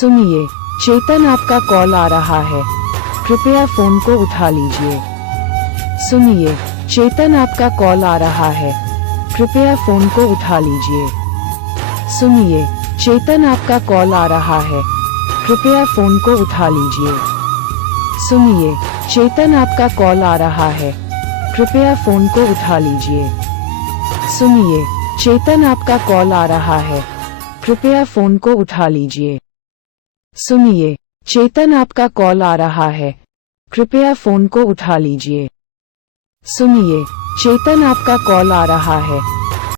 सुनिए, चेतन आपका कॉल आ रहा है, कृपया फोन को उठा लीजिए। सुनिए, चेतन आपका कॉल आ रहा है, कृपया फोन को उठा लीजिए। सुनिए, चेतन आपका कॉल आ रहा है, कृपया फोन को उठा लीजिए। सुनिए, चेतन आपका कॉल आ रहा है, कृपया फोन को उठा लीजिए। सुनिए, चेतन आपका कॉल आ रहा है, कृपया फोन को उठा लीजिए। सुनिए, चेतन आपका कॉल आ रहा है, कृपया फोन को उठा लीजिए। सुनिए, चेतन आपका कॉल आ रहा है,